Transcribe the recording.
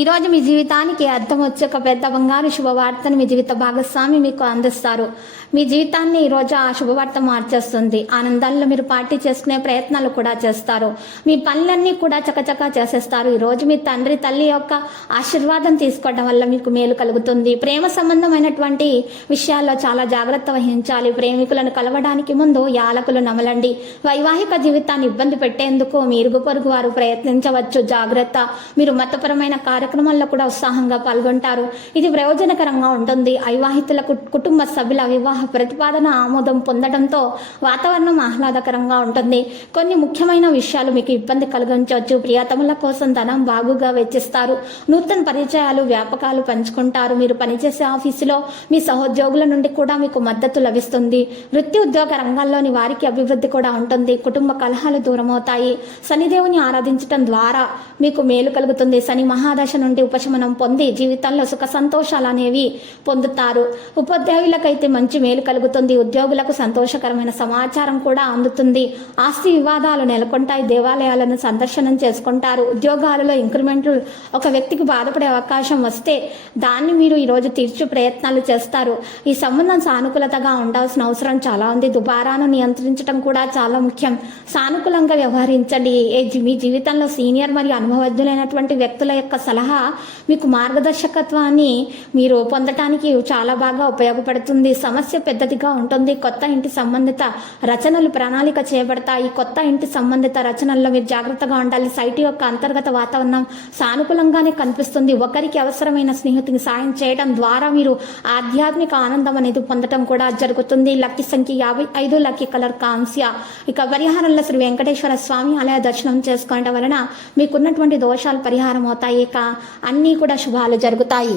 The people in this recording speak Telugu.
ఈరోజు మీ జీవితానికి అర్థం వచ్చే ఒక పెద్ద బంగారు శుభవార్తను మీ జీవిత భాగస్వామి మీకు అందిస్తారు. మీ జీవితాన్ని ఈ ఆ శుభవార్త మార్చేస్తుంది. ఆనందాల్లో మీరు పార్టీ చేసుకునే ప్రయత్నాలు కూడా చేస్తారు. మీ పనులన్నీ కూడా చకచకా చేసేస్తారు. ఈరోజు మీ తండ్రి తల్లి యొక్క ఆశీర్వాదం తీసుకోవడం వల్ల మీకు మేలు కలుగుతుంది. ప్రేమ సంబంధమైనటువంటి విషయాల్లో చాలా జాగ్రత్త వహించాలి. ప్రేమికులను కలవడానికి ముందు యాలకులు నమలండి. వైవాహిక జీవితాన్ని ఇబ్బంది పెట్టేందుకు మీ ఇరుగు పొరుగు వారు ప్రయత్నించవచ్చు. జాగ్రత్త. మీరు మతపరమైన కార్యక్రమాల్లో కూడా ఉత్సాహంగా పాల్గొంటారు. ఇది ప్రయోజనకరంగా ఉంటుంది. అవివాహితుల కుటుంబ సభ్యుల వివాహ ప్రతిపాదన ఆమోదం పొందడంతో వాతావరణం ఆహ్లాదకరంగా ఉంటుంది. కొన్ని ముఖ్యమైన విషయాలు మీకు ఇబ్బంది కలిగించవచ్చు. ప్రియతముల కోసం ధనం బాగుగా వెచ్చిస్తారు. నూతన పరిచయాలు వ్యాపకాలు పంచుకుంటారు. మీరు పనిచేసే ఆఫీసులో మీ సహోద్యోగుల నుండి కూడా మీకు మద్దతు లభిస్తుంది. వృత్తి ఉద్యోగ రంగాల్లోని వారికి అభివృద్ధి కూడా ఉంటుంది. కుటుంబ కలహాలు దూరమవుతాయి. శనిదేవుని ఆరాధించటం ద్వారా మీకు మేలు కలుగుతుంది. శని మహాదశ నుండి ఉపశమనం పొంది జీవితంలో సుఖ సంతోషాలు అనేవి పొందుతారు. ఉపాధ్యాయులకైతే మంచి మేలు కలుగుతుంది. ఉద్యోగులకు సంతోషకరమైన సమాచారం కూడా అందుతుంది. ఆస్తి వివాదాలు నెలకొంటాయి. దేవాలయాలను సందర్శనం చేసుకుంటారు. ఉద్యోగాలలో ఇంక్రిమెంట్లు ఒక వ్యక్తికి బాధపడే అవకాశం వస్తే దాన్ని మీరు ఈరోజు తీర్చు ప్రయత్నాలు చేస్తారు. ఈ సంబంధం సానుకూలతగా ఉండాల్సిన అవసరం చాలా ఉంది. దుబారాను నియంత్రించడం కూడా చాలా ముఖ్యం. సానుకూలంగా వ్యవహరించండి. ఏ జీ- మీ జీవితంలో సీనియర్ మరియు అనుభవజ్ఞులైనటువంటి వ్యక్తుల యొక్క సలహా మీకు మార్గదర్శకత్వాన్ని మీరు పొందటానికి చాలా బాగా ఉపయోగపడుతుంది. సమస్య పెద్దదిగా ఉంటుంది. కొత్త ఇంటి సంబంధిత రచనలు ప్రణాళిక చేయబడతాయి. కొత్త ఇంటి సంబంధిత రచనల్లో మీరు జాగ్రత్తగా ఉండాలి. సైట్ యొక్క అంతర్గత వాతావరణం సానుకూలంగానే కనిపిస్తుంది. ఒకరికి అవసరమైన స్నేహితుని సాయం చేయడం ద్వారా మీరు ఆధ్యాత్మిక ఆనందం అనేది పొందడం కూడా జరుగుతుంది. లక్కీ సంఖ్య యాభై ఐదు లక్కీ కలర్ కాంస్య. ఇక పరిహారంలో శ్రీ వెంకటేశ్వర స్వామి ఆలయ దర్శనం చేసుకోవడం వలన మీకున్నటువంటి దోషాలు పరిహారం అవుతాయి. ఇక అన్నీ కూడా శుభాలు జరుగుతాయి.